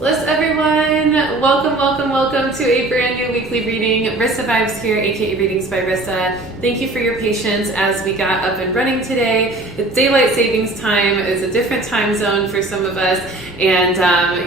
Bless everyone! Welcome to a brand new weekly reading. Rissa Vibes here, aka Readings by Rissa. Thank you for your patience as we got up and running today. It's daylight savings time. It's a different time zone for some of us, and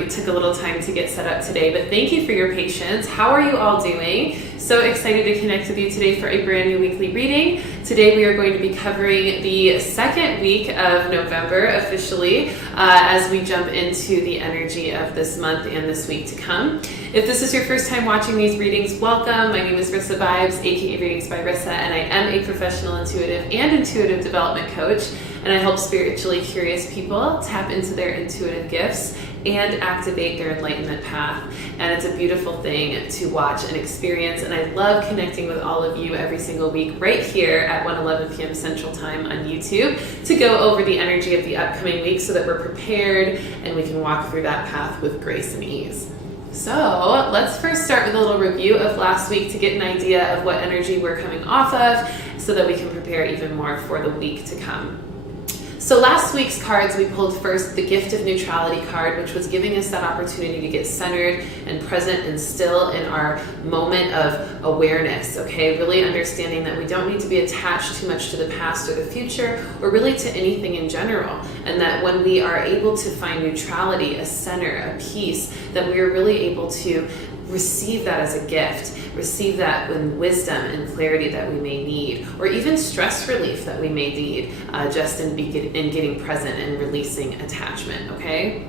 it took a little time to get set up today, but thank you for your patience. How are you all doing? So excited to connect with you today for a brand new weekly reading. Today we are going to be covering the second week of November officially as we jump into the energy of this month and this week to come. If this is your first time watching these readings, welcome. My name is Rissa Vibes, aka Readings by Rissa, and I am a professional intuitive and intuitive development coach, and I help spiritually curious people tap into their intuitive gifts and activate their enlightenment path. And it's a beautiful thing to watch and experience, and I love connecting with all of you every single week right here at 1:11 p.m. Central Time on YouTube to go over the energy of the upcoming week so that we're prepared and we can walk through that path with grace and ease. So let's first start with a little review of last week to get an idea of what energy we're coming off of so that we can prepare even more for the week to come. So last week's cards, we pulled first the Gift of Neutrality card, which was giving us that opportunity to get centered and present and still in our moment of awareness, okay? Really understanding that we don't need to be attached too much to the past or the future or really to anything in general. And that when we are able to find neutrality, a center, a peace, that we are really able to receive that as a gift, receive that with wisdom and clarity that we may need, or even stress relief that we may need just in getting present and releasing attachment, okay?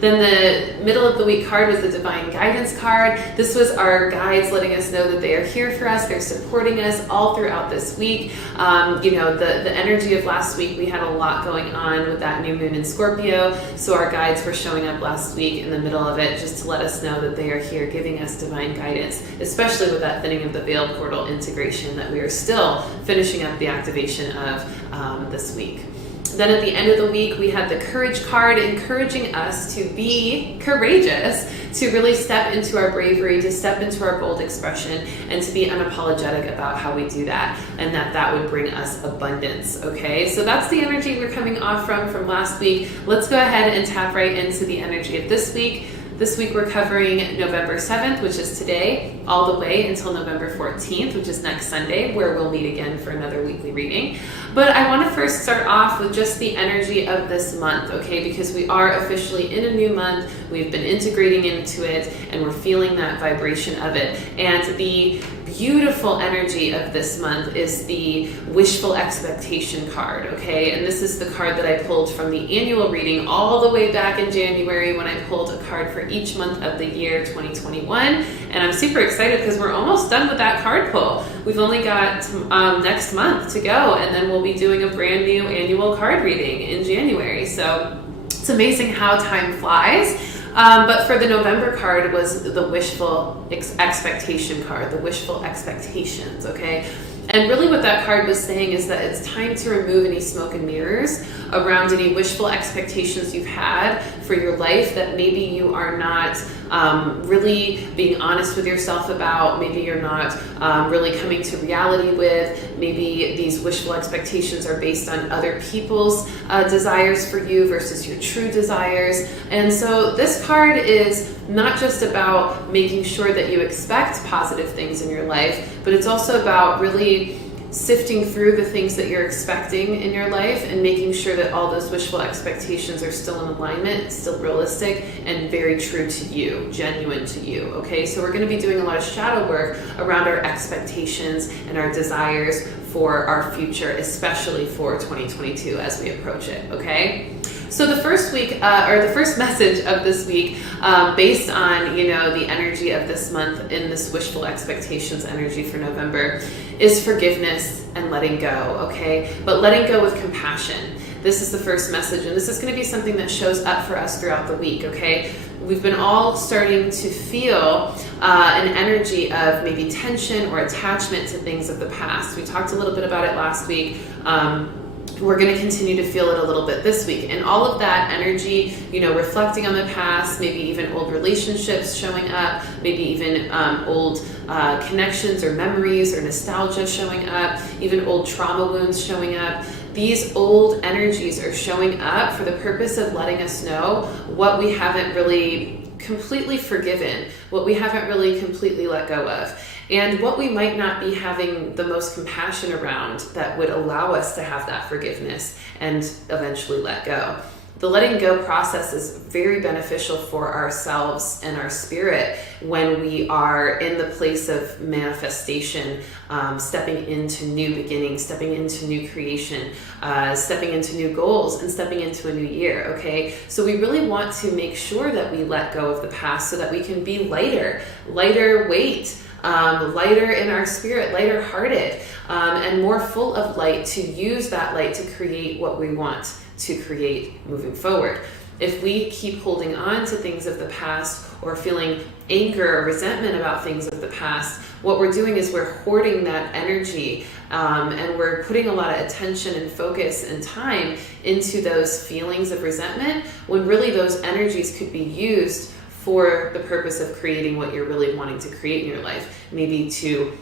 Then the middle of the week card was the Divine Guidance card. This was our guides letting us know that they are here for us. They're supporting us all throughout this week. The energy of last week, we had a lot going on with that new moon in Scorpio. So our guides were showing up last week in the middle of it just to let us know that they are here giving us divine guidance, especially with that thinning of the veil portal integration that we are still finishing up the activation of this week. Then at the end of the week, we had the Courage card, encouraging us to be courageous, to really step into our bravery, to step into our bold expression, and to be unapologetic about how we do that, and that would bring us abundance, okay? So that's the energy we're coming off from last week. Let's go ahead and tap right into the energy of this week. This week we're covering November 7th, which is today, all the way until November 14th, which is next Sunday, where we'll meet again for another weekly reading. But I want to first start off with just the energy of this month, okay? Because we are officially in a new month, we've been integrating into it, and we're feeling that vibration of it. And the beautiful energy of this month is the Wishful Expectation card, okay? And this is the card that I pulled from the annual reading all the way back in January when I pulled a card for each month of the year 2021. And I'm super excited because we're almost done with that card pull. We've only got next month to go, and then we'll be doing a brand new annual card reading in January. So it's amazing how time flies. But for the November card was the Wishful Expectation card, the Wishful Expectations, okay? And really what that card was saying is that it's time to remove any smoke and mirrors around any wishful expectations you've had for your life that maybe you are not really being honest with yourself about, maybe you're not really coming to reality with, maybe these wishful expectations are based on other people's desires for you versus your true desires. And so this card is not just about making sure that you expect positive things in your life, but it's also about really sifting through the things that you're expecting in your life and making sure that all those wishful expectations are still in alignment, still realistic, and very true to you, genuine to you, okay? So we're going to be doing a lot of shadow work around our expectations and our desires for our future, especially for 2022 as we approach it, okay? So the first week, or the first message of this week, based on, the energy of this month in this Wishful Expectations energy for November, is forgiveness and letting go, okay? But letting go with compassion. This is the first message, and this is going to be something that shows up for us throughout the week, okay? We've been all starting to feel an energy of maybe tension or attachment to things of the past. We talked a little bit about it last week. We're going to continue to feel it a little bit this week. And all of that energy, reflecting on the past, maybe even old relationships showing up, maybe even old connections or memories or nostalgia showing up, even old trauma wounds showing up. These old energies are showing up for the purpose of letting us know what we haven't really completely forgiven, what we haven't really completely let go of, and what we might not be having the most compassion around that would allow us to have that forgiveness and eventually let go. The letting go process is very beneficial for ourselves and our spirit when we are in the place of manifestation, stepping into new beginnings, stepping into new creation, stepping into new goals, and stepping into a new year, okay? So we really want to make sure that we let go of the past so that we can be lighter weight, lighter in our spirit, lighter hearted, and more full of light to use that light to create what we want to create moving forward. If we keep holding on to things of the past or feeling anger or resentment about things of the past, what we're doing is we're hoarding that energy, and we're putting a lot of attention and focus and time into those feelings of resentment, when really those energies could be used for the purpose of creating what you're really wanting to create in your life. Maybe to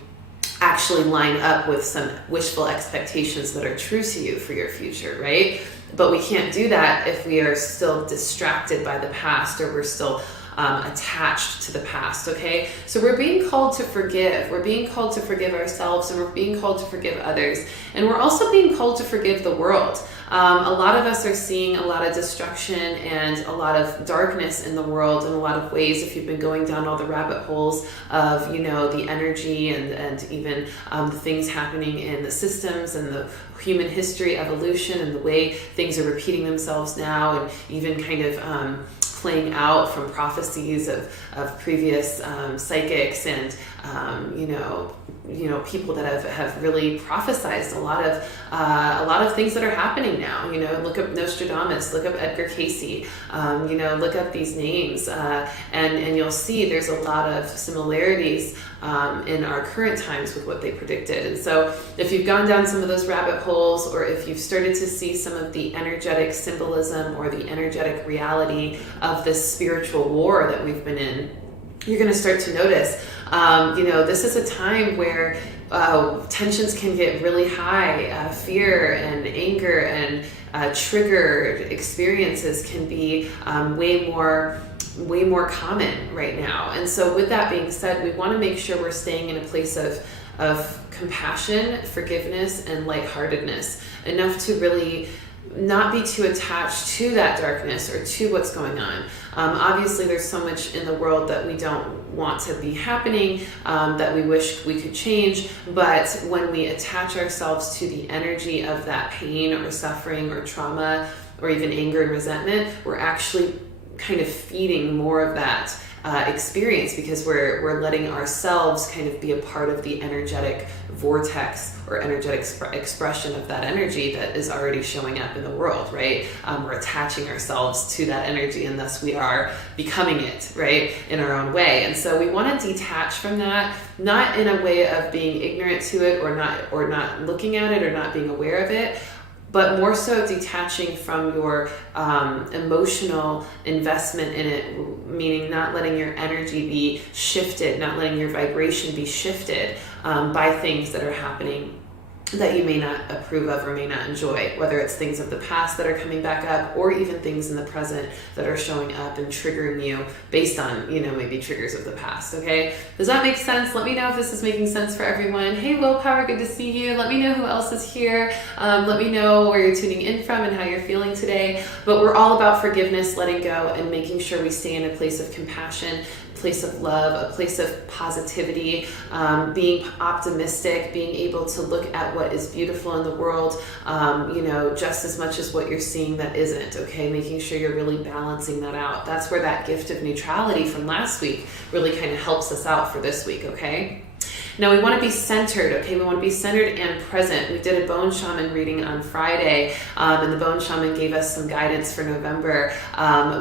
actually line up with some wishful expectations that are true to you for your future, right? But we can't do that if we are still distracted by the past, or we're still attached to the past, okay? So we're being called to forgive. We're being called to forgive ourselves, and we're being called to forgive others. And we're also being called to forgive the world. A lot of us are seeing a lot of destruction and a lot of darkness in the world in a lot of ways. If you've been going down all the rabbit holes of, the energy and even the things happening in the systems and the human history, evolution, and the way things are repeating themselves now, and even kind of playing out from prophecies of previous psychics and people that have really prophesized a lot of things that are happening now. Look up Nostradamus, look up Edgar Cayce, look up these names, and you'll see there's a lot of similarities in our current times with what they predicted. And so if you've gone down some of those rabbit holes, or if you've started to see some of the energetic symbolism or the energetic reality of this spiritual war that we've been in, you're going to start to notice, this is a time where tensions can get really high. Fear and anger and triggered experiences can be way more common right now. And so with that being said, we want to make sure we're staying in a place of compassion, forgiveness, and lightheartedness, enough to really not be too attached to that darkness or to what's going on. Obviously, there's so much in the world that we don't want to be happening, that we wish we could change. But when we attach ourselves to the energy of that pain or suffering or trauma or even anger and resentment, we're actually kind of feeding more of that experience, because we're letting ourselves kind of be a part of the energetic vortex or energetic expression of that energy that is already showing up in the world, right? We're attaching ourselves to that energy, and thus we are becoming it, right, in our own way. And so we want to detach from that, not in a way of being ignorant to it or not looking at it or not being aware of it, but more so detaching from your emotional investment in it, meaning not letting your energy be shifted, not letting your vibration be shifted by things that are happening that you may not approve of or may not enjoy, whether it's things of the past that are coming back up or even things in the present that are showing up and triggering you based on, maybe triggers of the past, okay? Does that make sense? Let me know if this is making sense for everyone. Hey, Willpower, good to see you. Let me know who else is here. Let me know where you're tuning in from and how you're feeling today. But we're all about forgiveness, letting go, and making sure we stay in a place of compassion, place of love, a place of positivity, being optimistic, being able to look at what is beautiful in the world, just as much as what you're seeing that isn't, okay? Making sure you're really balancing that out. That's where that gift of neutrality from last week really kind of helps us out for this week, okay? Now we want to be centered, okay? We want to be centered and present. We did a bone shaman reading on Friday, and the bone shaman gave us some guidance for November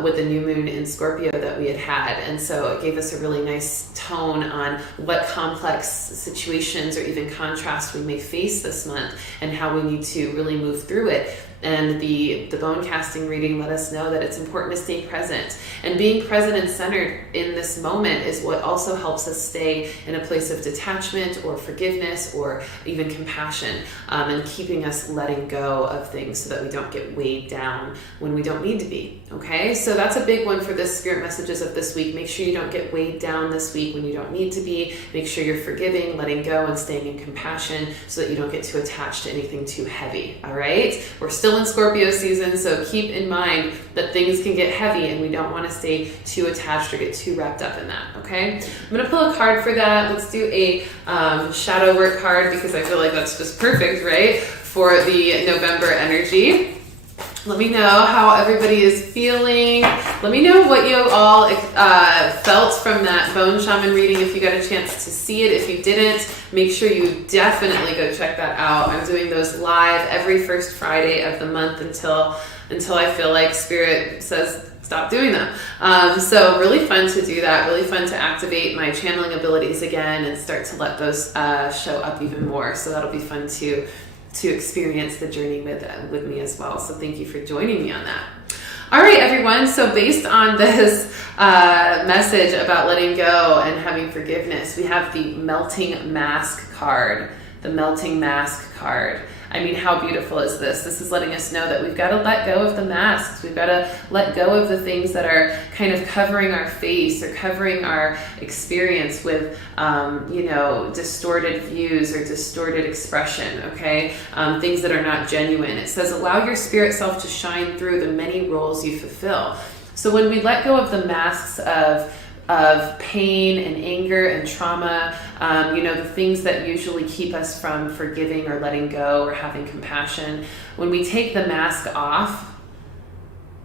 with the new moon in Scorpio that we had. And so it gave us a really nice tone on what complex situations or even contrast we may face this month and how we need to really move through it. And the bone casting reading let us know that it's important to stay present. And being present and centered in this moment is what also helps us stay in a place of detachment or forgiveness or even compassion, and keeping us letting go of things so that we don't get weighed down when we don't need to be. Okay, so that's a big one for the spirit messages of this week. Make sure you don't get weighed down this week when you don't need to be. Make sure you're forgiving, letting go, and staying in compassion so that you don't get too attached to anything too heavy. All right, we're still in Scorpio season, so keep in mind that things can get heavy and we don't want to stay too attached or get too wrapped up in that. Okay, I'm going to pull a card for that. Let's do a shadow work card because I feel like that's just perfect, right, for the November energy. Let me know how everybody is feeling. Let me know what you all felt from that bone shaman reading if you got a chance to see it. If you didn't, make sure you definitely go check that out. I'm doing those live every first Friday of the month until I feel like Spirit says stop doing them. So really fun to do that, really fun to activate my channeling abilities again and start to let those show up even more. So that'll be fun to experience the journey with me as well. So thank you for joining me on that. All right, everyone. So based on this message about letting go and having forgiveness, we have the Melting Mask card. The Melting Mask card. I mean, how beautiful is this? This is letting us know that we've got to let go of the masks. We've got to let go of the things that are kind of covering our face or covering our experience with, distorted views or distorted expression, okay? Things that are not genuine. It says, allow your spirit self to shine through the many roles you fulfill. So when we let go of the masks of pain and anger and trauma, the things that usually keep us from forgiving or letting go or having compassion. When we take the mask off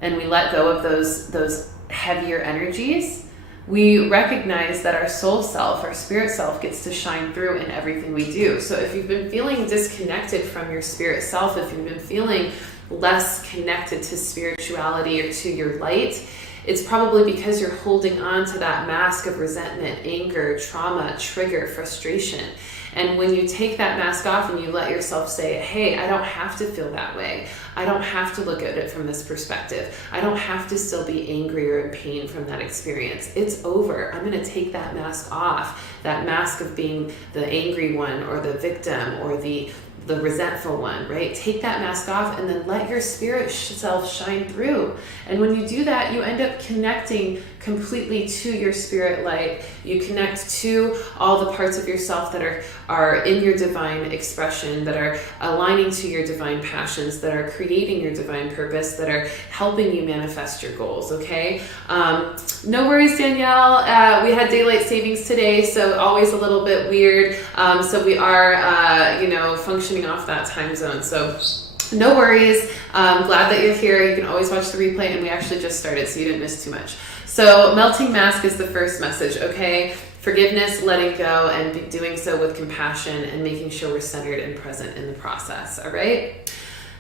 and we let go of those heavier energies, we recognize that our soul self, our spirit self, gets to shine through in everything we do. So if you've been feeling disconnected from your spirit self, if you've been feeling less connected to spirituality or to your light, it's probably because you're holding on to that mask of resentment, anger, trauma, trigger, frustration. And when you take that mask off and you let yourself say, hey, I don't have to feel that way. I don't have to look at it from this perspective. I don't have to still be angry or in pain from that experience. It's over. I'm going to take that mask off, that mask of being the angry one or the victim or the resentful one, right? Take that mask off and then let your spirit self shine through. And when you do that, you end up connecting completely to your spirit light. You connect to all the parts of yourself that are in your divine expression, that are aligning to your divine passions, that are creating your divine purpose, that are helping you manifest your goals, okay? No worries, Danielle. We had daylight savings today, so always a little bit weird. So we are, functioning off that time zone. So no worries. I'm glad that you're here. You can always watch the replay, and we actually just started, so you didn't miss too much. So melting mask is the first message, okay? Forgiveness, letting go, and doing so with compassion and making sure we're centered and present in the process, all right?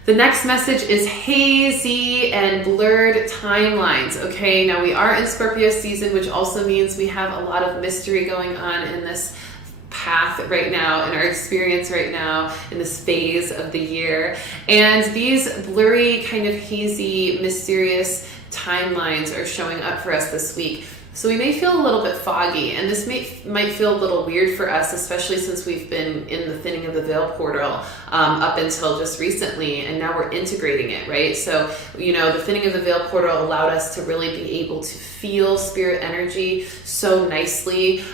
The next message is hazy and blurred timelines, okay? Now we are in Scorpio season, which also means we have a lot of mystery going on in this path right now, in our experience right now, in this phase of the year. And these blurry, kind of hazy, mysterious timelines are showing up for us this week. So we may feel a little bit foggy, and this might feel a little weird for us, especially since we've been in the thinning of the veil portal up until just recently, and now we're integrating it, right? So, the thinning of the veil portal allowed us to really be able to feel spirit energy so nicely,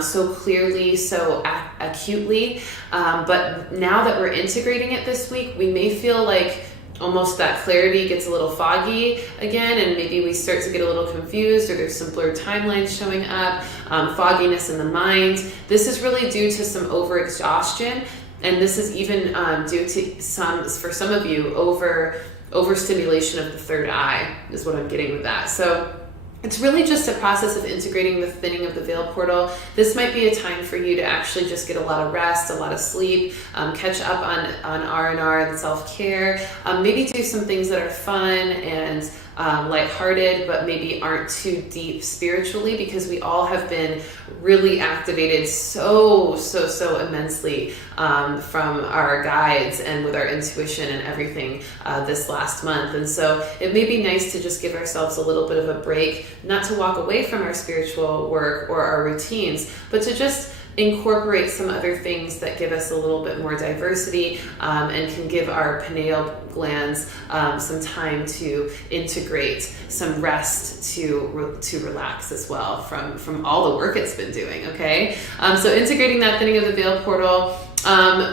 so clearly, so acutely. But now that we're integrating it this week, we may feel like almost that clarity gets a little foggy again, and maybe we start to get a little confused, or there's some blurred timelines showing up, fogginess in the mind. This is really due to some overexhaustion, and this is even due to for some of you, overstimulation of the third eye is what I'm getting with that. So it's really just a process of integrating the thinning of the veil portal. This might be a time for you to actually just get a lot of rest, a lot of sleep, catch up on R&R and self-care, maybe do some things that are fun and lighthearted, but maybe aren't too deep spiritually, because we all have been really activated so immensely from our guides and with our intuition and everything this last month. And so it may be nice to just give ourselves a little bit of a break, not to walk away from our spiritual work or our routines, but to just incorporate some other things that give us a little bit more diversity and can give our pineal glands some time to integrate, some rest to relax as well from all the work it's been doing. Okay, so integrating that thinning of the veil portal.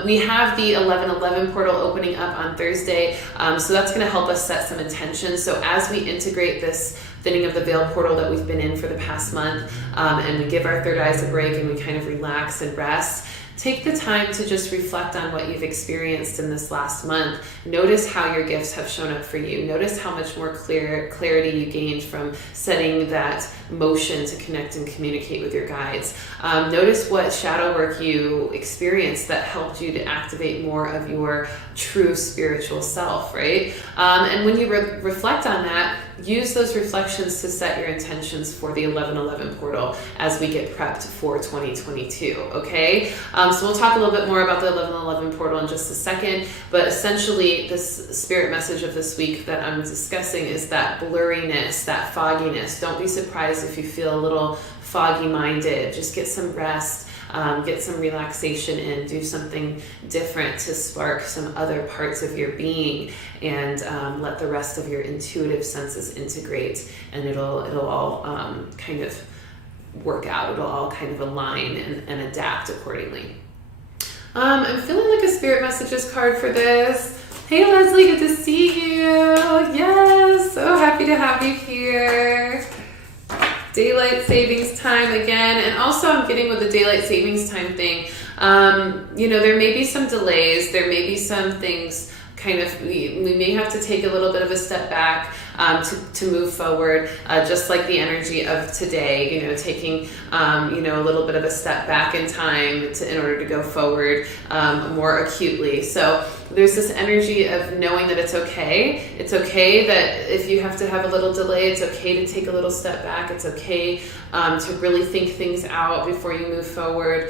We have the 11/11 portal opening up on Thursday, so that's going to help us set some intention. So as we integrate this thinning of the veil portal that we've been in for the past month, and we give our third eyes a break and we kind of relax and rest, take the time to just reflect on what you've experienced in this last month. Notice how your gifts have shown up for you. Notice how much more clarity you gained from setting that motion to connect and communicate with your guides. Notice what shadow work you experienced that helped you to activate more of your true spiritual self, right? And when you reflect on that, use those reflections to set your intentions for the 11/11 portal as we get prepped for 2022, okay? So we'll talk a little bit more about the 11/11 portal in just a second, but essentially this spirit message of this week that I'm discussing is that blurriness, that fogginess. Don't be surprised if you feel a little foggy-minded. Just get some rest, get some relaxation in, do something different to spark some other parts of your being, and let the rest of your intuitive senses integrate, and it'll all kind of work out. It'll all kind of align and adapt accordingly. I'm feeling like a spirit messages card for this. Hey Leslie, good to see you. Yes, so happy to have you here. Daylight savings time again, and also I'm getting with the daylight savings time thing. There may be some delays, there may be some things kind of, we may have to take a little bit of a step back to move forward, just like the energy of today, taking, a little bit of a step back in time in order to go forward more acutely. So there's this energy of knowing that it's okay. It's okay that if you have to have a little delay, it's okay to take a little step back. It's okay to really think things out before you move forward.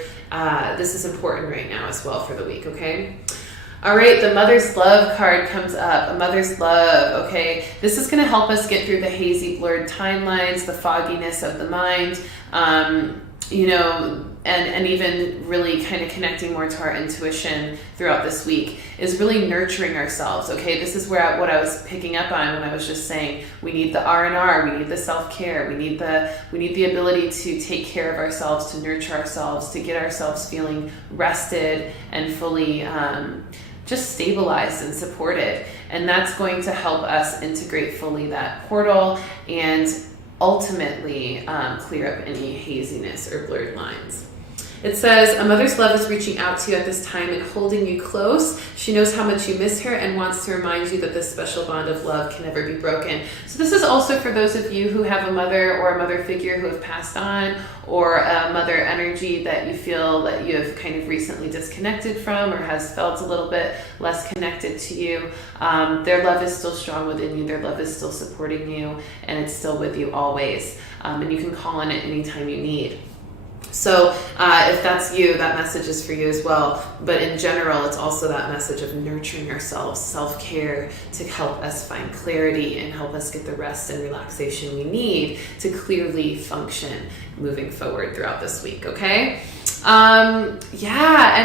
This is important right now as well for the week, okay? All right, the Mother's Love card comes up. A Mother's Love, okay? This is going to help us get through the hazy, blurred timelines, the fogginess of the mind, and even really kind of connecting more to our intuition throughout this week is really nurturing ourselves, okay? This is what I was picking up on when I was just saying we need the R&R, we need the self-care, we need the ability to take care of ourselves, to nurture ourselves, to get ourselves feeling rested and fully just stabilized and supported. And that's going to help us integrate fully that portal and ultimately clear up any haziness or blurred lines. It says, a mother's love is reaching out to you at this time and holding you close. She knows how much you miss her and wants to remind you that this special bond of love can never be broken. So this is also for those of you who have a mother or a mother figure who have passed on, or a mother energy that you feel that you have kind of recently disconnected from or has felt a little bit less connected to you. Their love is still strong within you. Their love is still supporting you, and it's still with you always. And you can call on it anytime you need. So if that's you, that message is for you as well. But in general, it's also that message of nurturing ourselves, self-care, to help us find clarity and help us get the rest and relaxation we need to clearly function moving forward throughout this week, okay? And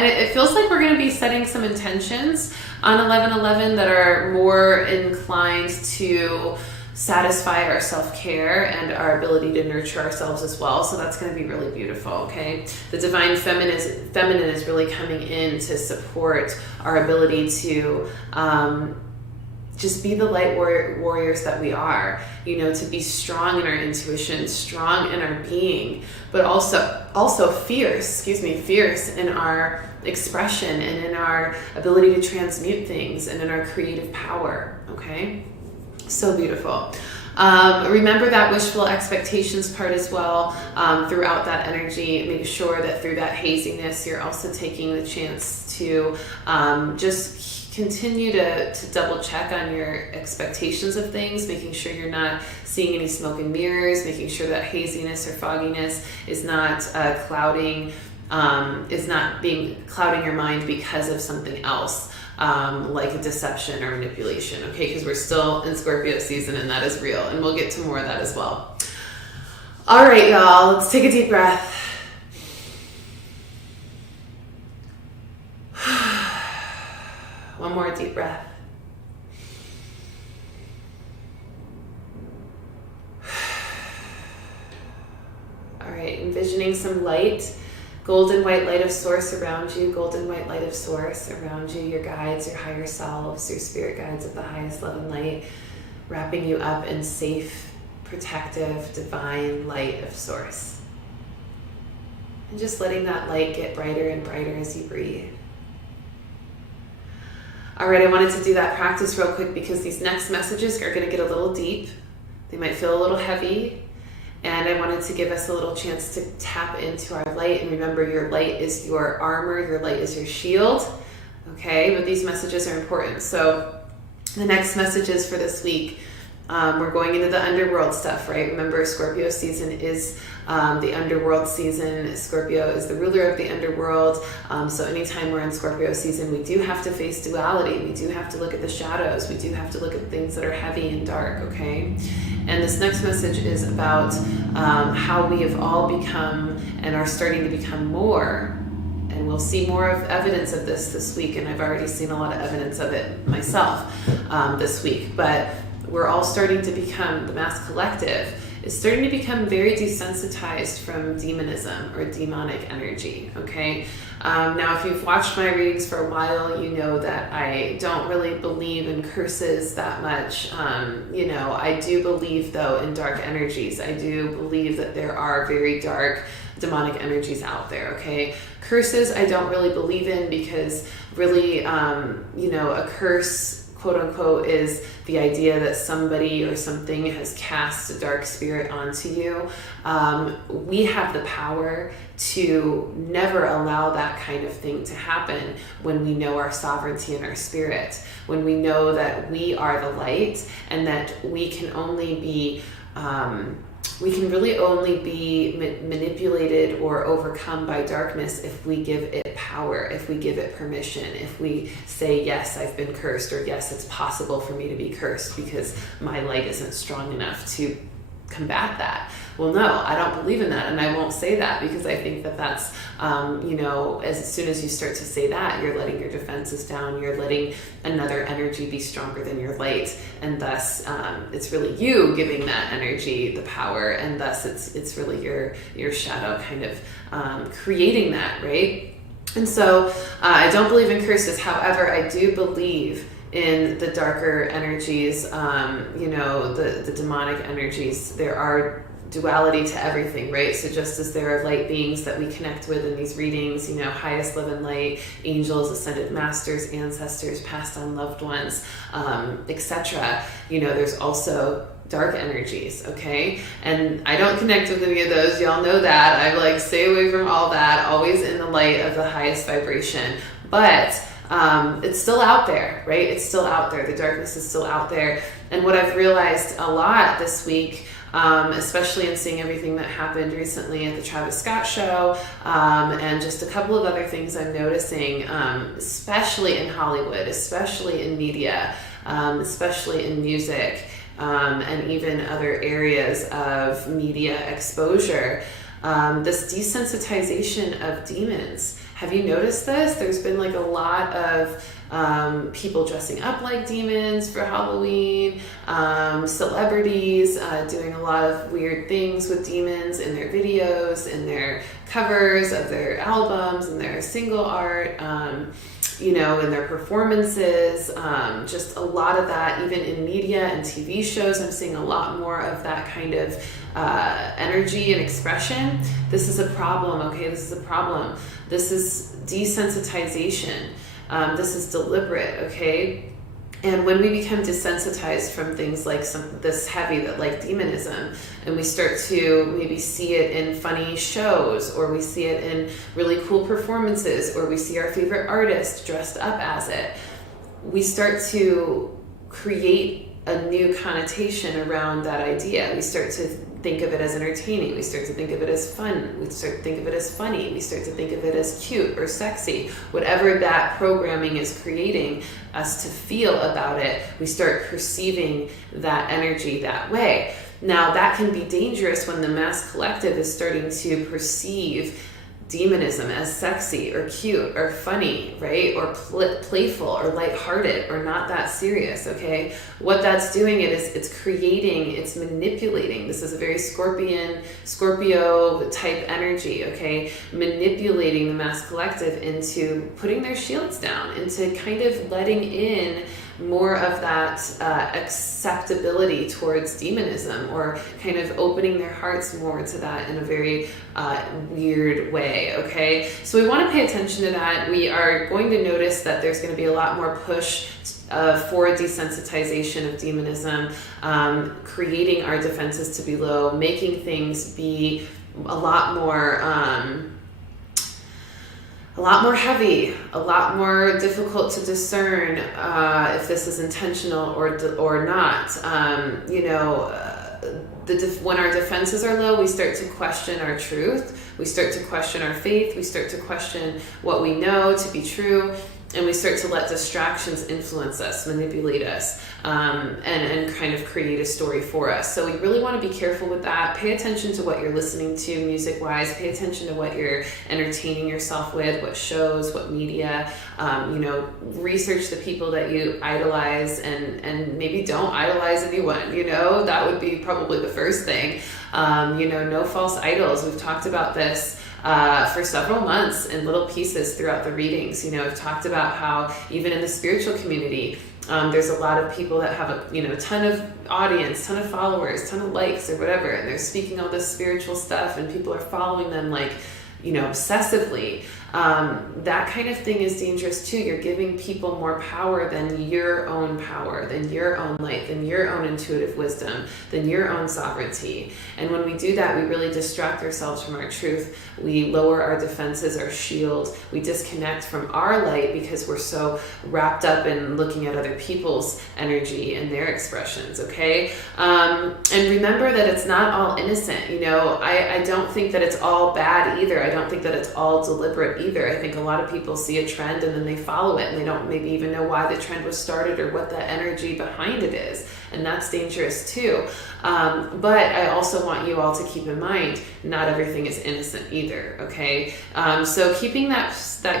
it feels like we're going to be setting some intentions on 11/11 that are more inclined to satisfy our self-care and our ability to nurture ourselves as well. So that's going to be really beautiful, okay? The divine feminine is really coming in to support our ability to just be the light warriors that we are, to be strong in our intuition, strong in our being, but also fierce in our expression and in our ability to transmute things and in our creative power, okay? So beautiful. Remember that wishful expectations part as well throughout that energy. Make sure that through that haziness, you're also taking the chance to just continue to double check on your expectations of things, making sure you're not seeing any smoke and mirrors, making sure that haziness or fogginess is not clouding your mind because of something else, like a deception or manipulation, okay? Because we're still in Scorpio season, and that is real, and we'll get to more of that as well. All right, y'all, let's take a deep breath. One more deep breath. All right, envisioning some light, golden white light of source around you, golden white light of source around you, your guides, your higher selves, your spirit guides of the highest love and light, wrapping you up in safe, protective, divine light of source. And just letting that light get brighter and brighter as you breathe. All right, I wanted to do that practice real quick because these next messages are going to get a little deep. They might feel a little heavy. And I wanted to give us a little chance to tap into our light. And remember, your light is your armor. Your light is your shield. Okay, but these messages are important. So the next messages for this week, we're going into the underworld stuff, right? Remember, Scorpio season is the underworld season. Scorpio is the ruler of the underworld. So anytime we're in Scorpio season, we do have to face duality. We do have to look at the shadows. We do have to look at things that are heavy and dark, okay? And this next message is about how we have all become and are starting to become more. And we'll see more of evidence of this week. And I've already seen a lot of evidence of it myself this week. But we're all starting to become, the mass collective is starting to become very desensitized from demonism or demonic energy, okay? Now, if you've watched my readings for a while, you know that I don't really believe in curses that much. I do believe, though, in dark energies. I do believe that there are very dark demonic energies out there, okay? Curses I don't really believe in because really, a curse, quote unquote, is the idea that somebody or something has cast a dark spirit onto you. We have the power to never allow that kind of thing to happen when we know our sovereignty and our spirit, when we know that we are the light and that we can only be really only be manipulated or overcome by darkness if we give it power, if we give it permission, if we say, yes, I've been cursed, or yes, it's possible for me to be cursed because my light isn't strong enough to combat that. Well, no, I don't believe in that, and I won't say that because I think that that's, as soon as you start to say that, you're letting your defenses down, you're letting another energy be stronger than your light, and thus it's really you giving that energy the power, and thus it's really your shadow kind of creating that, right? And so I don't believe in curses. However, I do believe in the darker energies, the demonic energies. There are duality to everything, right? So just as there are light beings that we connect with in these readings, highest love and light, angels, ascended masters, ancestors, passed on loved ones, etc. There's also dark energies, okay? And I don't connect with any of those. Y'all know that. I stay away from all that, always in the light of the highest vibration. But it's still out there, right? It's still out there. The darkness is still out there. And what I've realized a lot this week, especially in seeing everything that happened recently at the Travis Scott show, and just a couple of other things I'm noticing, especially in Hollywood, especially in media, especially in music, and even other areas of media exposure, this desensitization of demons. Have you noticed this? There's been a lot of people dressing up like demons for Halloween, celebrities doing a lot of weird things with demons in their videos, in their covers of their albums, in their single art, in their performances, just a lot of that, even in media and TV shows. I'm seeing a lot more of that kind of energy and expression. This is a problem, okay? This is a problem. This is desensitization. This is deliberate, okay? And when we become desensitized from things like this heavy, like demonism, and we start to maybe see it in funny shows, or we see it in really cool performances, or we see our favorite artist dressed up as it, we start to create a new connotation around that idea. We start to think of it as entertaining. We start to think of it as fun. We start to think of it as funny. We start to think of it as cute or sexy. Whatever that programming is creating us to feel about it, we start perceiving that energy that way. Now, that can be dangerous when the mass collective is starting to perceive demonism as sexy or cute or funny, right? Or playful or lighthearted or not that serious, okay? What that's doing it's manipulating. This is a very Scorpio type energy, okay? Manipulating the mass collective into putting their shields down, into kind of letting in more of that acceptability towards demonism, or kind of opening their hearts more to that in a very weird way, okay? So we want to pay attention to that. We are going to notice that there's going to be a lot more push for desensitization of demonism, creating our defenses to be low, making things be a lot more heavy, a lot more difficult to discern if this is intentional or not. When our defenses are low, we start to question our truth. We start to question our faith. We start to question what we know to be true. And we start to let distractions influence us, manipulate us, and kind of create a story for us. So we really want to be careful with that. Pay attention to what you're listening to music-wise. Pay attention to what you're entertaining yourself with, what shows, what media. Research the people that you idolize, and maybe don't idolize anyone. That would be probably the first thing. No false idols. We've talked about this for several months in little pieces throughout the readings. I've talked about how even in the spiritual community, there's a lot of people that have a ton of audience, ton of followers, ton of likes or whatever, and they're speaking all this spiritual stuff, and people are following them obsessively. That kind of thing is dangerous too. You're giving people more power than your own power, than your own light, than your own intuitive wisdom, than your own sovereignty. And when we do that, we really distract ourselves from our truth. We lower our defenses, our shield. We disconnect from our light because we're so wrapped up in looking at other people's energy and their expressions, okay? And remember that it's not all innocent. I don't think that it's all bad either. I don't think that it's all deliberate either. I think a lot of people see a trend and then they follow it, and they don't maybe even know why the trend was started or what the energy behind it is. And that's dangerous too. But I also want you all to keep in mind, not everything is innocent either, okay? So keeping that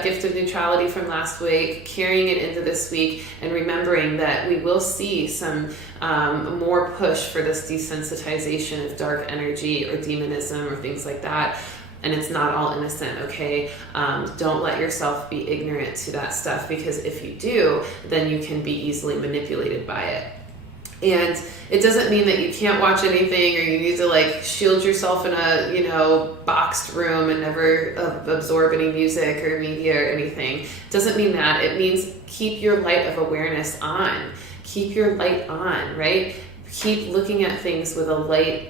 gift of neutrality from last week, carrying it into this week, and remembering that we will see some more push for this desensitization of dark energy or demonism or things like that. And it's not all innocent, okay? Don't let yourself be ignorant to that stuff, because if you do, then you can be easily manipulated by it. And it doesn't mean that you can't watch anything, or you need to shield yourself in a boxed room and never absorb any music or media or anything. It doesn't mean that. It means keep your light of awareness on. Keep your light on, right? Keep looking at things with a light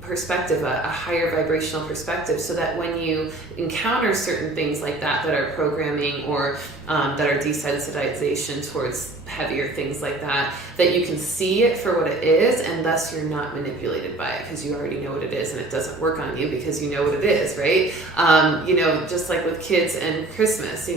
perspective, a higher vibrational perspective, so that when you encounter certain things like that are programming, or that are desensitization towards heavier things like that you can see it for what it is, and thus you're not manipulated by it, because you already know what it is, and it doesn't work on you because you know what it is, right? Just like with kids and Christmas,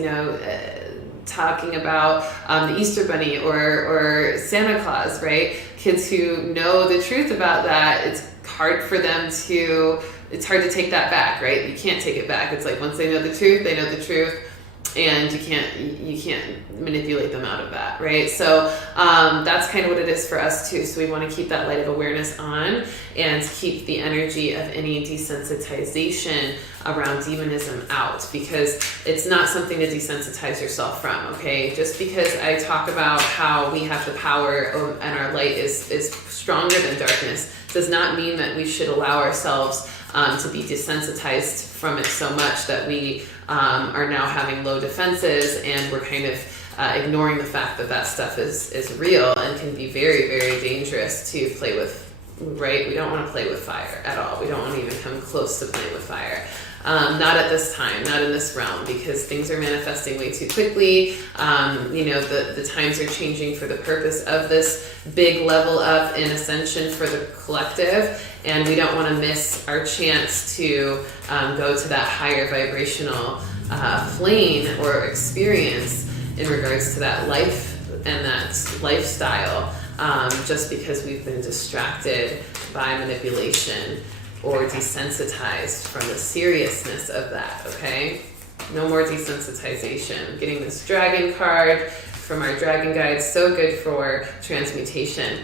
talking about the Easter Bunny or Santa Claus, right? Kids who know the truth about that, it's hard to take that back, right? You can't take it back. It's like once they know the truth, they know the truth, and you can't manipulate them out of that, right? So that's kind of what it is for us too. So we want to keep that light of awareness on, and keep the energy of any desensitization around demonism out, because it's not something to desensitize yourself from, okay? Just because I talk about how we have the power and our light is stronger than darkness does not mean that we should allow ourselves to be desensitized from it so much that we are now having low defenses, and we're kind of ignoring the fact that stuff is real and can be very, very dangerous to play with, right? We don't want to play with fire at all. We don't want to even come close to playing with fire. Not at this time, not in this realm, because things are manifesting way too quickly. The times are changing for the purpose of this big level up in ascension for the collective, and we don't want to miss our chance to go to that higher vibrational plane or experience in regards to that life and that lifestyle, just because we've been distracted by manipulation or desensitized from the seriousness of that, okay? No more desensitization. Getting this dragon card from our dragon guide, so good for transmutation.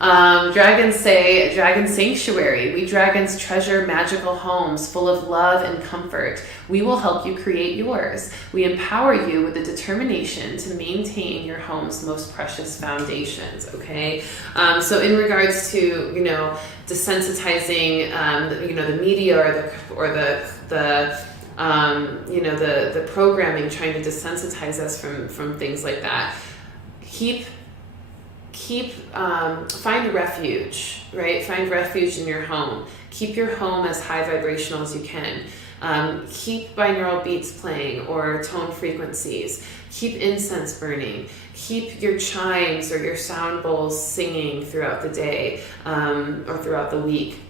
Dragons say, dragon sanctuary. We dragons treasure magical homes full of love and comfort. We will help you create yours. We empower you with the determination to maintain your home's most precious foundations. Okay. So in regards to, desensitizing, the media or the programming trying to desensitize us from things like that. Find refuge, right? Find refuge in your home. Keep your home as high vibrational as you can. Keep binaural beats playing or tone frequencies. Keep incense burning. Keep your chimes or your sound bowls singing throughout the day or throughout the week.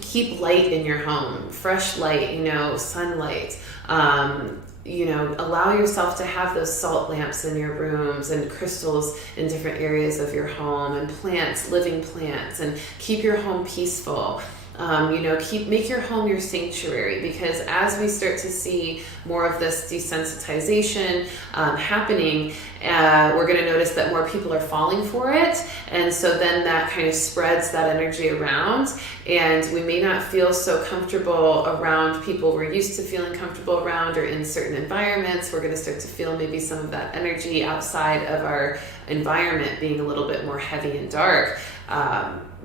Keep light in your home, fresh light, sunlight. Allow yourself to have those salt lamps in your rooms and crystals in different areas of your home and plants, living plants, and keep your home peaceful. Make your home your sanctuary, because as we start to see more of this desensitization happening, we're going to notice that more people are falling for it. And so then that kind of spreads that energy around, and we may not feel so comfortable around people we're used to feeling comfortable around or in certain environments. We're going to start to feel maybe some of that energy outside of our environment being a little bit more heavy and dark.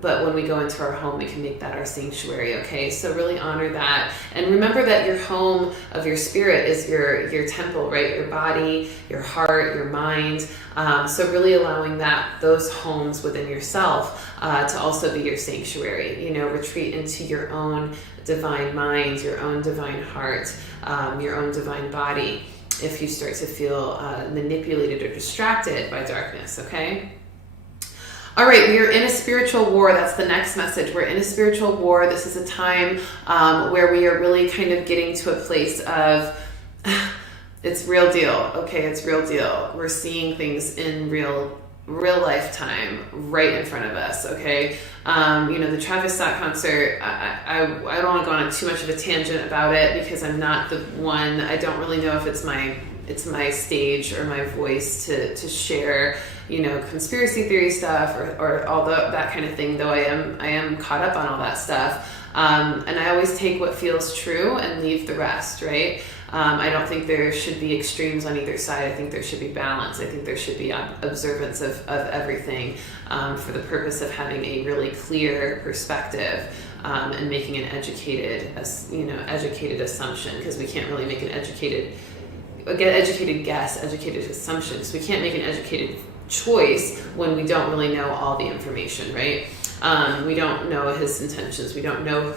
But when we go into our home, we can make that our sanctuary, okay? So really honor that. And remember that your home of your spirit is your temple, right? Your body, your heart, your mind. So really allowing those homes within yourself to also be your sanctuary. Retreat into your own divine mind, your own divine heart, your own divine body, if you start to feel manipulated or distracted by darkness, okay? All right, we are in a spiritual war. That's the next message. We're in a spiritual war. This is a time where we are really kind of getting to a place of, it's real deal. Okay, it's real deal. We're seeing things in real lifetime right in front of us, okay? The Travis Scott concert, I don't want to go on too much of a tangent about it, because I'm not the one. I don't really know if it's my stage or my voice to share, conspiracy theory stuff or all that kind of thing, though I am caught up on all that stuff. And I always take what feels true and leave the rest, right? I don't think there should be extremes on either side. I think there should be balance. I think there should be observance of everything for the purpose of having a really clear perspective and making an educated assumption, because we can't really make an educated guess, educated assumptions. We can't make an educated choice when we don't really know all the information, right? We don't know his intentions. We don't know,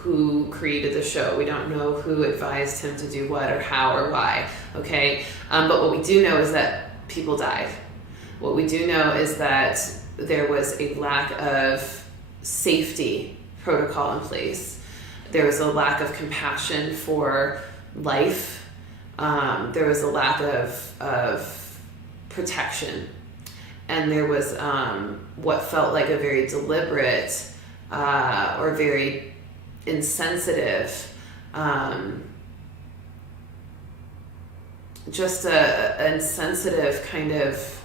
who created the show. We don't know who advised him to do what or how or why, okay? But what we do know is that people died. What we do know is that there was a lack of safety protocol in place. There was a lack of compassion for life. There was a lack of protection, and there was what felt like a very deliberate or very insensitive, just a insensitive kind of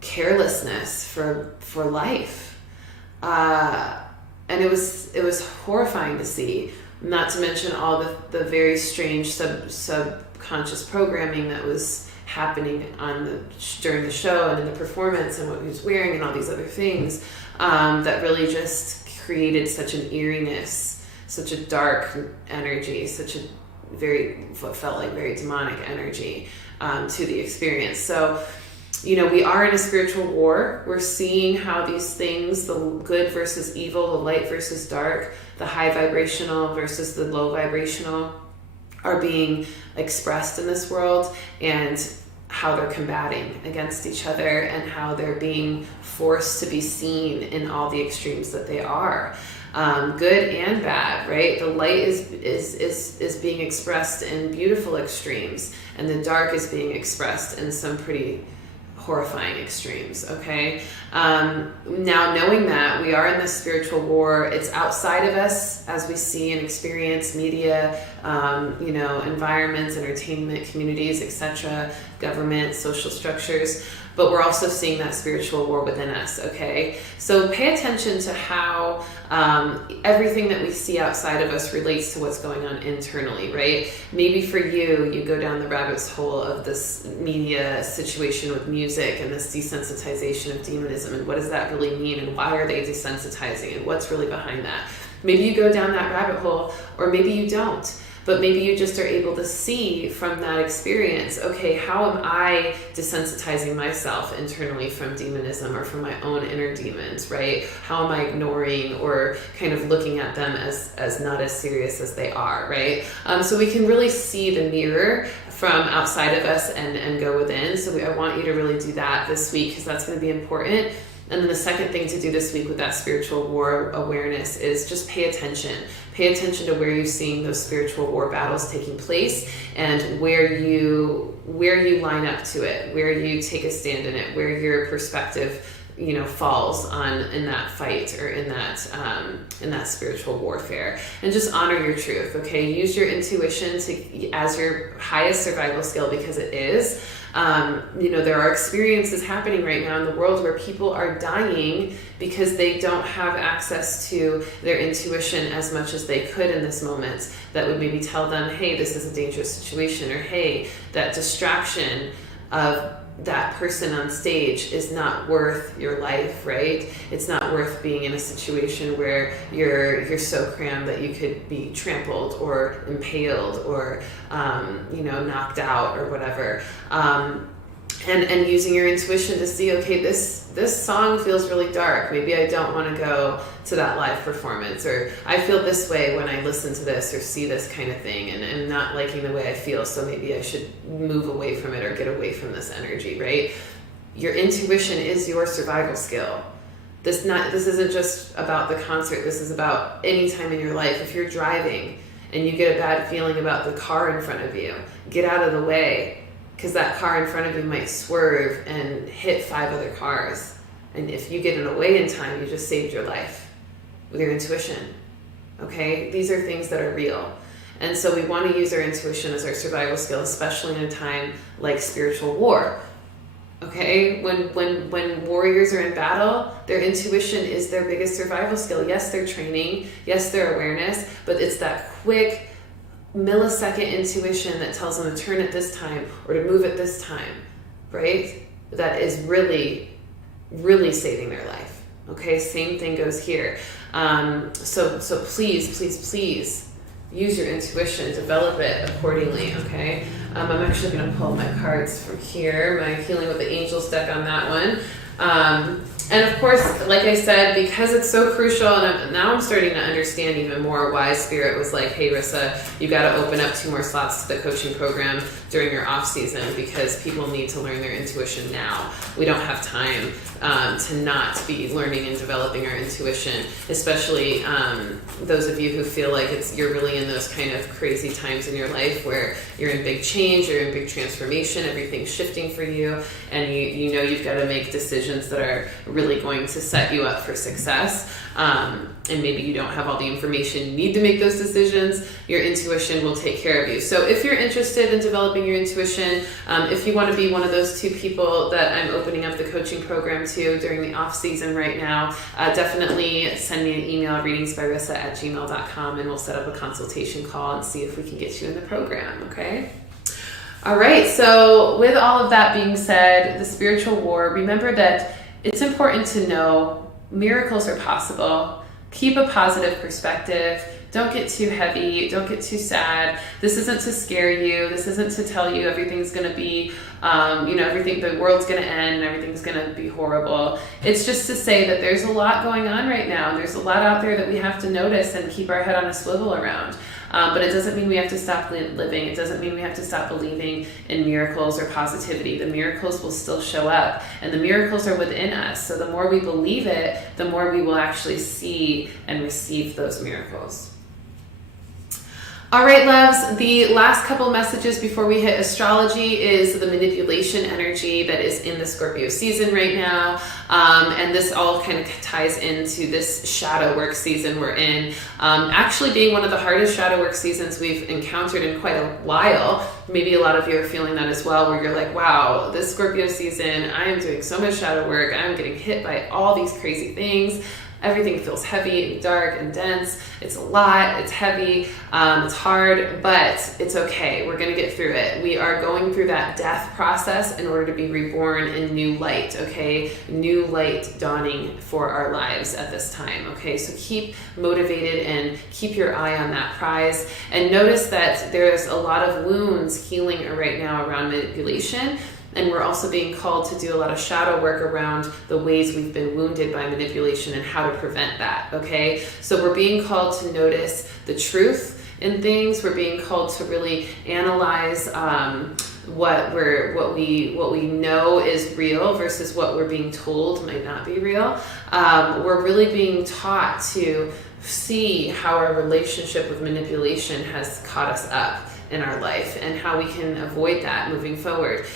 carelessness for life, and it was horrifying to see. Not to mention all the very strange subconscious programming that was happening during the show and in the performance, and what he was wearing and all these other things that really just created such an eeriness, such a dark energy, such a what felt like very demonic energy to the experience. So we are in a spiritual war. We're seeing how these things, the good versus evil, the light versus dark, the high vibrational versus the low vibrational, are being expressed in this world, and how they're combating against each other, and how they're being forced to be seen in all the extremes that they are. Good and bad, right? The light is being expressed in beautiful extremes, and the dark is being expressed in some pretty horrifying extremes. Okay. Now, knowing that we are in this spiritual war, it's outside of us, as we see and experience media, environments, entertainment, communities, etc., government, social structures. But we're also seeing that spiritual war within us, okay? So pay attention to how everything that we see outside of us relates to what's going on internally, right? Maybe for you go down the rabbit's hole of this media situation with music and this desensitization of demonism, and what does that really mean, and why are they desensitizing, and what's really behind that? Maybe you go down that rabbit hole, or maybe you don't. But maybe you just are able to see from that experience, okay, how am I desensitizing myself internally from demonism, or from my own inner demons, right? How am I ignoring or kind of looking at them as not as serious as they are, right? So we can really see the mirror from outside of us and go within. So I want you to really do that this week, because that's going to be important. And then the second thing to do this week with that spiritual war awareness is just pay attention. Pay attention to where you're seeing those spiritual war battles taking place, and where you line up to it, where you take a stand in it, where your perspective falls in that fight, or in that spiritual warfare. And just honor your truth, okay? Use your intuition as your highest survival skill, because it is. There are experiences happening right now in the world where people are dying because they don't have access to their intuition as much as they could in this moment, that would maybe tell them, hey, this is a dangerous situation, or hey, that distraction of that person on stage is not worth your life, right? It's not worth being in a situation where you're so crammed that you could be trampled or impaled or knocked out or whatever. And using your intuition to see, okay, this song feels really dark. Maybe I don't want to go to that live performance, or I feel this way when I listen to this or see this kind of thing, and I'm not liking the way I feel, so maybe I should move away from it or get away from this energy, right? Your intuition is your survival skill. This isn't just about the concert. This is about any time in your life. If you're driving and you get a bad feeling about the car in front of you, get out of the way, because that car in front of you might swerve and hit 5 other cars. And if you get in a weigh-in time, you just saved your life with your intuition. Okay? These are things that are real. And so we want to use our intuition as our survival skill, especially in a time like spiritual war. Okay? When warriors are in battle, their intuition is their biggest survival skill. Yes, their training. Yes, their awareness. But it's that quick millisecond intuition that tells them to turn at this time or to move at this time, right? That is really, really saving their life. Okay, same thing goes here. So please use your intuition, develop it accordingly. Okay, I'm actually going to pull my cards from here. My Healing with the Angels deck on that one. And of course, like I said, because it's so crucial, and now I'm starting to understand even more why Spirit was like, hey, Rissa, you got to open up 2 more slots to the coaching program during your off season, because people need to learn their intuition now. We don't have time to not be learning and developing our intuition, especially those of you who feel like you're really in those kind of crazy times in your life where you're in big change, you're in big transformation, everything's shifting for you, and you know you've got to make decisions that are really going to set you up for success. And maybe you don't have all the information you need to make those decisions. Your intuition will take care of you. So if you're interested in developing your intuition, if you want to be one of those 2 people that I'm opening up the coaching program to during the off season right now, definitely send me an email, readingsbyrissa@gmail.com, and we'll set up a consultation call and see if we can get you in the program. Okay. All right. So with all of that being said, the spiritual war, remember that it's important to know miracles are possible. keep a positive perspective. Don't get too heavy. Don't get too sad. This isn't to scare you. This isn't to tell you everything's going to be, the world's going to end and everything's going to be horrible. It's just to say that there's a lot going on right now. There's a lot out there that we have to notice and keep our head on a swivel around. But it doesn't mean we have to stop living. It doesn't mean we have to stop believing in miracles or positivity. The miracles will still show up, and the miracles are within us. So the more we believe it, the more we will actually see and receive those miracles. All right, loves, the last couple messages before we hit astrology is the manipulation energy that is in the Scorpio season right now. And this all kind of ties into this shadow work season we're in. Actually being one of the hardest shadow work seasons we've encountered in quite a while. Maybe a lot of you are feeling that as well, where you're like, wow, this Scorpio season, I am doing so much shadow work. I'm getting hit by all these crazy things. Everything feels heavy and dark and dense. It's a lot, it's heavy, it's hard, but it's okay. We're gonna get through it. We are going through that death process in order to be reborn in new light, okay? New light dawning for our lives at this time, okay? So keep motivated and keep your eye on that prize. And notice that there's a lot of wounds healing right now around manipulation. And we're also being called to do a lot of shadow work around the ways we've been wounded by manipulation and how to prevent that, okay? So we're being called to notice the truth in things. We're being called to really analyze what we know is real versus what we're being told might not be real. We're really being taught to see how our relationship with manipulation has caught us up in our life and how we can avoid that moving forward.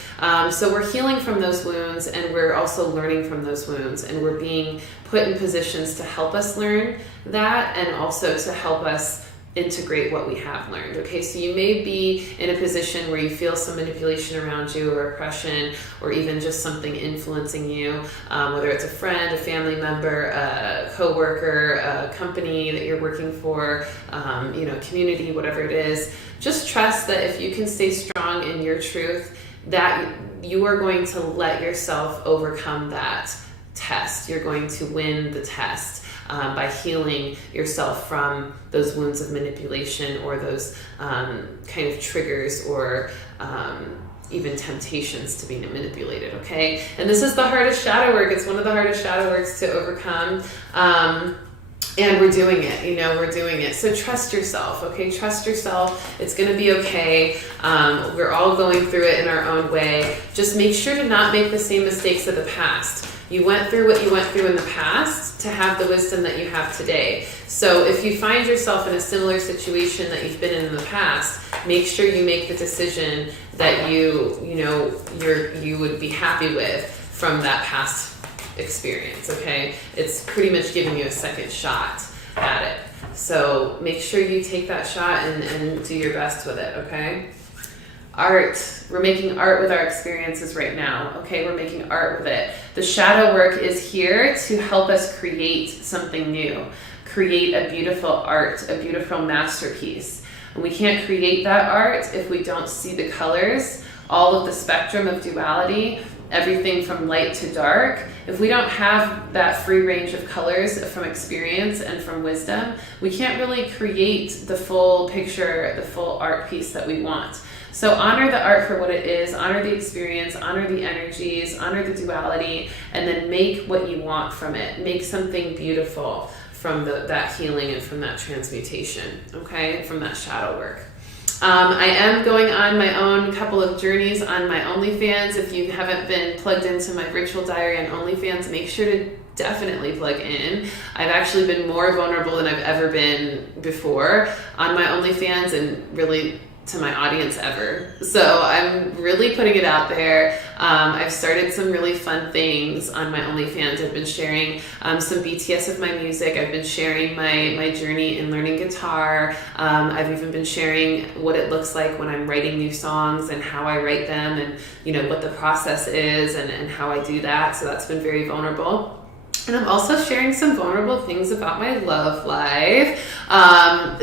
So we're healing from those wounds, and we're also learning from those wounds, and we're being put in positions to help us learn that and also to help us integrate what we have learned. Okay, so you may be in a position where you feel some manipulation around you or oppression or even just something influencing you, whether it's a friend, a family member, a coworker, a company that you're working for, community, whatever it is. Just trust that if you can stay strong in your truth, that you are going to let yourself overcome that test. You're going to win the test. By healing yourself from those wounds of manipulation or those kind of triggers or even temptations to be manipulated, okay? And this is the hardest shadow work. It's one of the hardest shadow works to overcome. And we're doing it, we're doing it. So trust yourself, okay? Trust yourself. It's going to be okay. We're all going through it in our own way. Just make sure to not make the same mistakes of the past. You went through what you went through in the past to have the wisdom that you have today. So if you find yourself in a similar situation that you've been in the past, make sure you make the decision that you would be happy with from that past experience, okay? It's pretty much giving you a second shot at it. So make sure you take that shot and do your best with it, okay? Art. We're making art with our experiences right now, okay? We're making art with it. The shadow work is here to help us create something new, create a beautiful art, a beautiful masterpiece. And we can't create that art if we don't see the colors, all of the spectrum of duality, everything from light to dark. If we don't have that free range of colors from experience and from wisdom, we can't really create the full picture, the full art piece that we want. So honor the art for what it is, honor the experience, honor the energies, honor the duality, and then make what you want from it. Make something beautiful from that healing and from that transmutation, okay, from that shadow work. I am going on my own couple of journeys on my OnlyFans. If you haven't been plugged into my virtual diary on OnlyFans, make sure to definitely plug in. I've actually been more vulnerable than I've ever been before on my OnlyFans, and really to my audience ever. So I'm really putting it out there. I've started some really fun things on my OnlyFans. I've been sharing some BTS of my music. I've been sharing my journey in learning guitar. I've even been sharing what it looks like when I'm writing new songs and how I write them, and what the process is and how I do that. So that's been very vulnerable. And I'm also sharing some vulnerable things about my love life.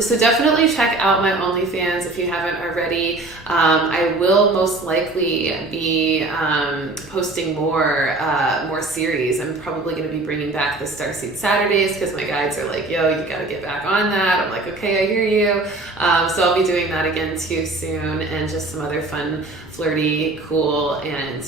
So definitely check out my OnlyFans if you haven't already. I will most likely be posting more series. I'm probably going to be bringing back the Starseed Saturdays because my guides are like, yo, you got to get back on that. I'm like, okay, I hear you. So I'll be doing that again too soon, and just some other fun, flirty, cool, and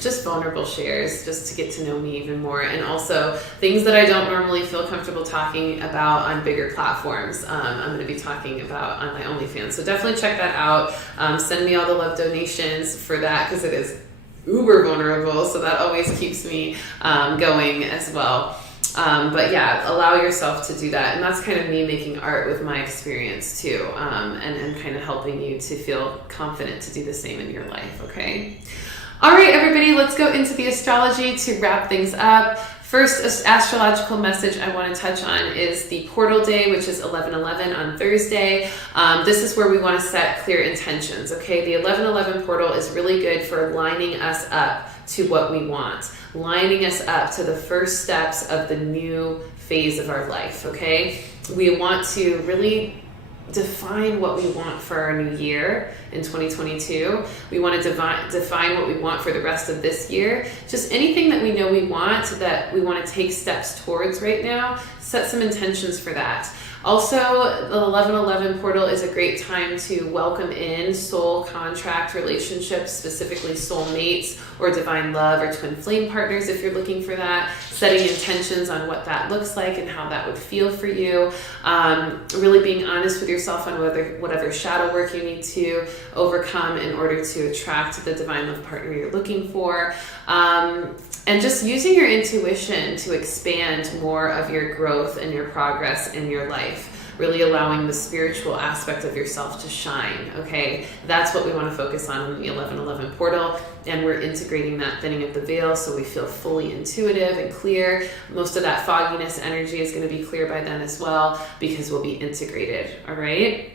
just vulnerable shares just to get to know me even more, and also things that I don't normally feel comfortable talking about on bigger platforms. I'm going to be talking about on my OnlyFans. So definitely check that out. Send me all the love donations for that because it is uber vulnerable. So that always keeps me going as well. But yeah, allow yourself to do that. And that's kind of me making art with my experience too. And kind of helping you to feel confident to do the same in your life. Okay. All right, everybody, let's go into the astrology to wrap things up. First astrological message I want to touch on is the portal day, which is 11/11 on Thursday. This is where we want to set clear intentions, okay? The 11/11 portal is really good for lining us up to what we want, lining us up to the first steps of the new phase of our life, okay? We want to really define what we want for our new year in 2022. We want to define what we want for the rest of this year. Just anything that we know we want, that we want to take steps towards right now, set some intentions for that. Also, the 11/11 portal is a great time to welcome in soul contract relationships, specifically soulmates or divine love or twin flame partners if you're looking for that, setting intentions on what that looks like and how that would feel for you. Really being honest with yourself on whatever shadow work you need to overcome in order to attract the divine love partner you're looking for. And just using your intuition to expand more of your growth and your progress in your life. Really allowing the spiritual aspect of yourself to shine, okay? That's what we want to focus on in the 11/11 portal. And we're integrating that thinning of the veil so we feel fully intuitive and clear. Most of that fogginess energy is going to be clear by then as well because we'll be integrated, all right?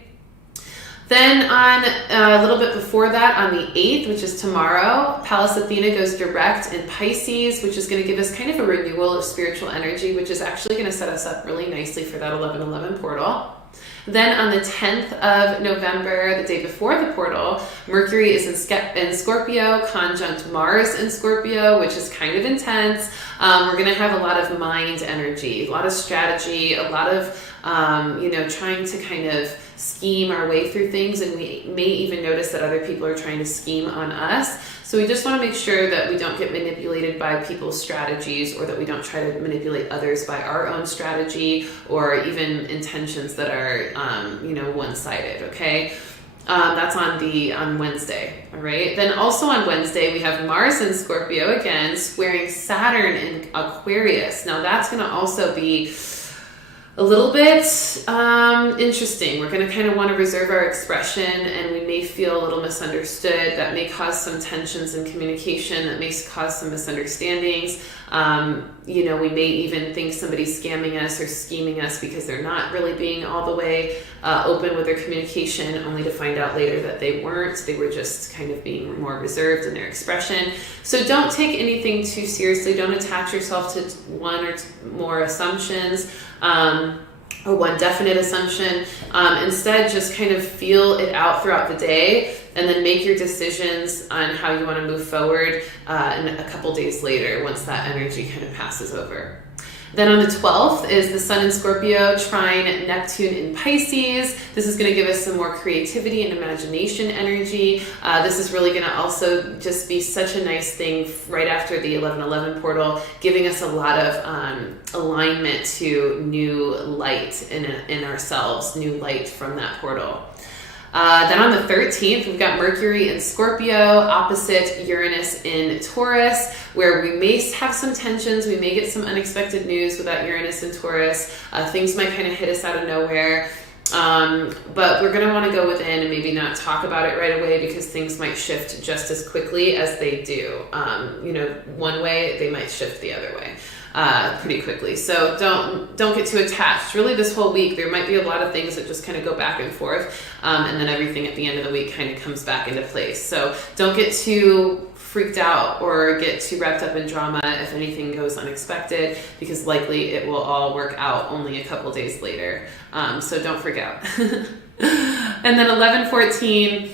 Then on a little bit before that, on the 8th, which is tomorrow, Pallas Athena goes direct in Pisces, which is going to give us kind of a renewal of spiritual energy, which is actually going to set us up really nicely for that 11/11 portal. Then on the 10th of November, the day before the portal, Mercury is in Scorpio, conjunct Mars in Scorpio, which is kind of intense. We're going to have a lot of mind energy, a lot of strategy, a lot of, trying to kind of scheme our way through things. And we may even notice that other people are trying to scheme on us. So we just want to make sure that we don't get manipulated by people's strategies, or that we don't try to manipulate others by our own strategy or even intentions that are, one-sided, okay? That's on Wednesday, all right? Then also on Wednesday, we have Mars in Scorpio again, squaring Saturn in Aquarius. Now that's going to also be a little bit interesting. We're going to kind of want to reserve our expression, and we may feel a little misunderstood. That may cause some tensions in communication. That may cause some misunderstandings. We may even think somebody's scamming us or scheming us because they're not really being all the way open with their communication, only to find out later that they weren't. They were just kind of being more reserved in their expression. So don't take anything too seriously. Don't attach yourself to one or more assumptions. Or one definite assumption. Instead, just kind of feel it out throughout the day, and then make your decisions on how you want to move forward in a couple days later, once that energy kind of passes over. Then on the 12th is the Sun in Scorpio trine Neptune in Pisces. This is going to give us some more creativity and imagination energy. This is really going to also just be such a nice thing right after the 11/11 portal, giving us a lot of alignment to new light in ourselves, new light from that portal. Then on the 13th, we've got Mercury in Scorpio, opposite Uranus in Taurus, where we may have some tensions. We may get some unexpected news with that Uranus in Taurus. Things might kind of hit us out of nowhere. But we're going to want to go within and maybe not talk about it right away, because things might shift just as quickly as they do. One way, they might shift the other way. pretty quickly. So don't get too attached. Really, this whole week, there might be a lot of things that just kind of go back and forth, and then everything at the end of the week kind of comes back into place. So don't get too freaked out or get too wrapped up in drama if anything goes unexpected, because likely it will all work out only a couple days later. So don't freak out. And then 11/14,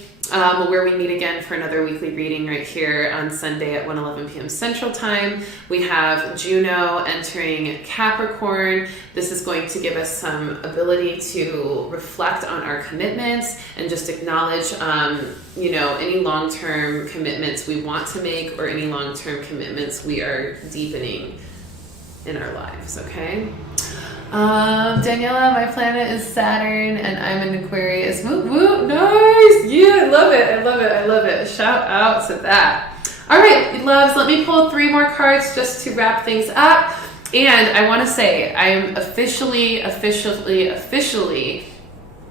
where we meet again for another weekly reading right here on Sunday at 1:11 p.m. Central Time. We have Juno entering Capricorn. This is going to give us some ability to reflect on our commitments and just acknowledge, any long-term commitments we want to make or any long-term commitments we are deepening in our lives, okay? Daniela, my planet is Saturn and I'm an Aquarius. Woo woo, nice. Yeah, I love it. I love it. I love it. Shout out to that. All right, loves, let me pull 3 more cards just to wrap things up. And I want to say I am officially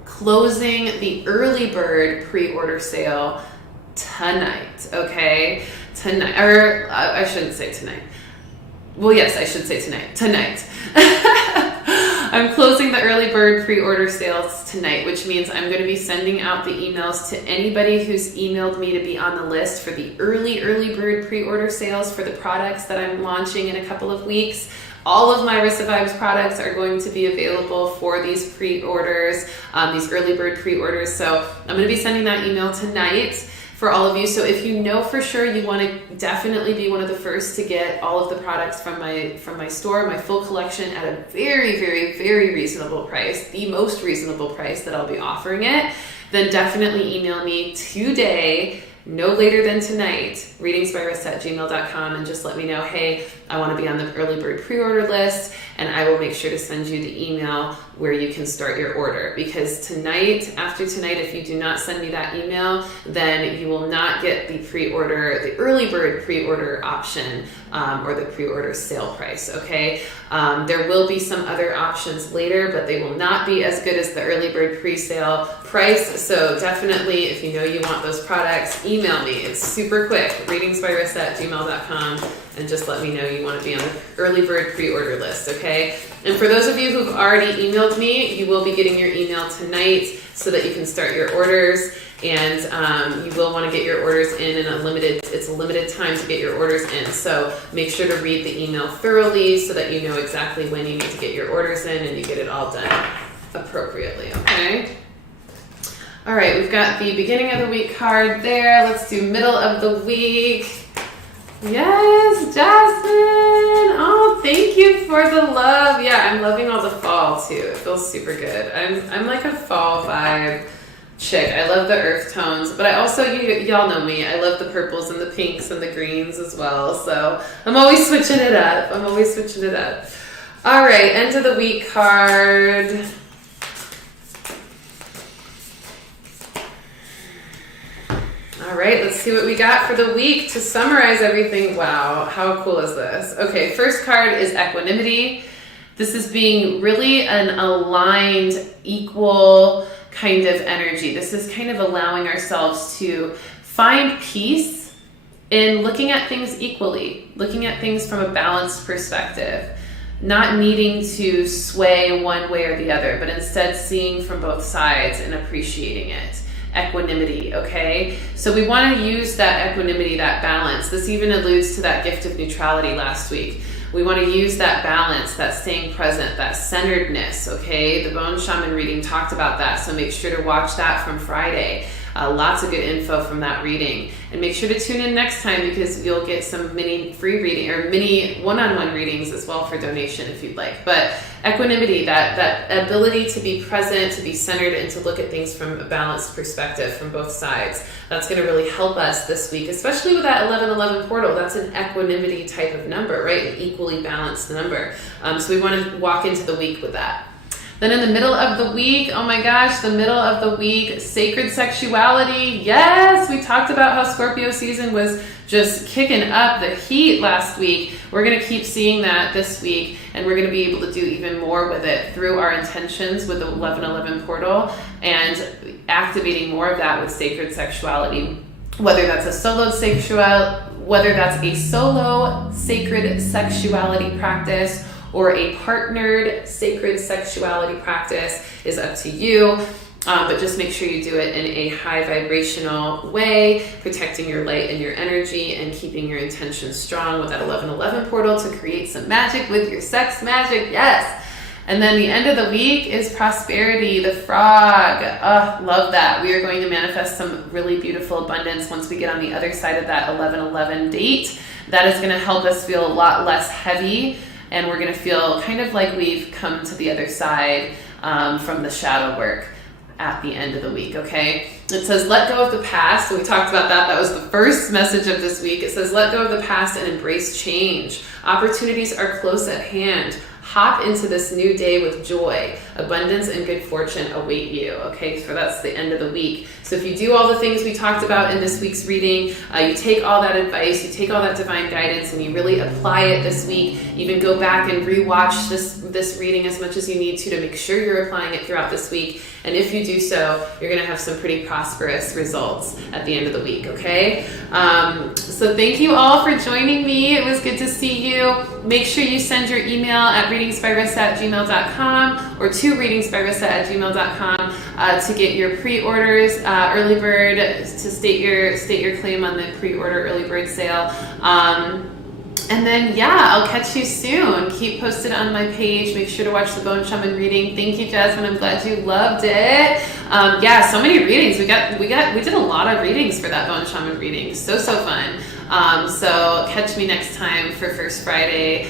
closing the early bird pre-order sale tonight, okay? Tonight, or I shouldn't say tonight. Well, yes, I should say tonight. I'm closing the early bird pre-order sales tonight, which means I'm going to be sending out the emails to anybody who's emailed me to be on the list for the early bird pre-order sales for the products that I'm launching in a couple of weeks. All of my Rissa Vibes products are going to be available for these pre-orders, these early bird pre-orders. So I'm going to be sending that email tonight for all of you. So if you know for sure you want to definitely be one of the first to get all of the products from my store, my full collection at a very, very, very reasonable price, the most reasonable price that I'll be offering it, then definitely email me today, no later than tonight, readingsbyrissa@gmail.com, and just let me know, hey, I want to be on the early bird pre-order list, and I will make sure to send you the email where you can start your order. Because after tonight, if you do not send me that email, then you will not get the early bird pre-order option, or the pre-order sale price, okay? There will be some other options later, but they will not be as good as the early bird pre-sale price. So definitely, if you know you want those products, email me. It's super quick, readingsbyrissa@gmail.com, and just let me know you want to be on the early bird pre-order list, okay? And for those of you who've already emailed me, you will be getting your email tonight so that you can start your orders. And you will want to get your orders in it's a limited time to get your orders in. So make sure to read the email thoroughly so that you know exactly when you need to get your orders in and you get it all done appropriately, okay? All right, we've got the beginning of the week card there. Let's do middle of the week. Yes, Jasmine. Oh, thank you for the love. Yeah, I'm loving all the fall too. It feels super good. I'm like a fall vibe chick. I love the earth tones, but I also, y'all know me, I love the purples and the pinks and the greens as well. So I'm always switching it up. All right, end of the week card. All right, let's see what we got for the week to summarize everything. Wow, how cool is this? Okay, first card is Equanimity. This is being really an aligned, equal kind of energy. This is kind of allowing ourselves to find peace in looking at things equally, looking at things from a balanced perspective, not needing to sway one way or the other, but instead seeing from both sides and appreciating it. Equanimity, okay? So we want to use that equanimity, that balance. This even alludes to that gift of neutrality last week. We want to use that balance, that staying present, that centeredness, okay? The Bone Shaman reading talked about that, so make sure to watch that from Friday. Lots of good info from that reading. And make sure to tune in next time because you'll get some mini free reading or mini one-on-one readings as well for donation if you'd like. But equanimity, that ability to be present, to be centered, and to look at things from a balanced perspective from both sides. That's going to really help us this week, especially with that 1111 portal. That's an equanimity type of number, right? An equally balanced number. So we want to walk into the week with that. Then in the middle of the week, oh my gosh, the middle of the week, sacred sexuality. Yes, we talked about how Scorpio season was just kicking up the heat last week. We're going to keep seeing that this week, and we're going to be able to do even more with it through our intentions with the 1111 portal and activating more of that with sacred sexuality. whether that's a solo sacred sexuality practice or a partnered sacred sexuality practice is up to you. But just make sure you do it in a high vibrational way, protecting your light and your energy and keeping your intention strong with that 1111 portal to create some magic with your sex magic. Yes. And then the end of the week is prosperity, the frog. Love that. We are going to manifest some really beautiful abundance once we get on the other side of that 1111 date. That is going to help us feel a lot less heavy, and we're going to feel kind of like we've come to the other side from the shadow work at the end of the week, okay? It says, let go of the past. So we talked about that. That was the first message of this week. It says, let go of the past and embrace change. Opportunities are close at hand. Hop into this new day with joy. Abundance and good fortune await you. Okay, so that's the end of the week. So if you do all the things we talked about in this week's reading, you take all that advice, you take all that divine guidance, and you really apply it this week. Even go back and rewatch this reading as much as you need to make sure you're applying it throughout this week. And if you do so, you're going to have some pretty prosperous results at the end of the week, okay? So thank you all for joining me. It was good to see you. Make sure you send your email at readingsbyrissa@gmail.com or to readingsbyrissa@gmail.com to get your pre-orders, early bird, to state your claim on the pre-order early bird sale. And then, I'll catch you soon. Keep posted on my page. Make sure to watch the Bone Shaman reading. Thank you, Jasmine. I'm glad you loved it. So many readings. We did a lot of readings for that Bone Shaman reading. So fun. So catch me next time for First Friday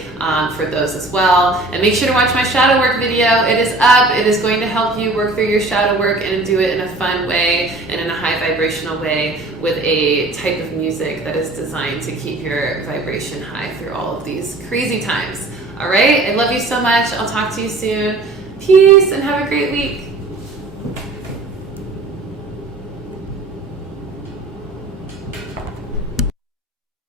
for those as well. And make sure to watch my shadow work video. It is up. It is going to help you work through your shadow work and do it in a fun way and in a high vibrational way with a type of music that is designed to keep your vibration high through all of these crazy times. All right. I love you so much. I'll talk to you soon. Peace and have a great week.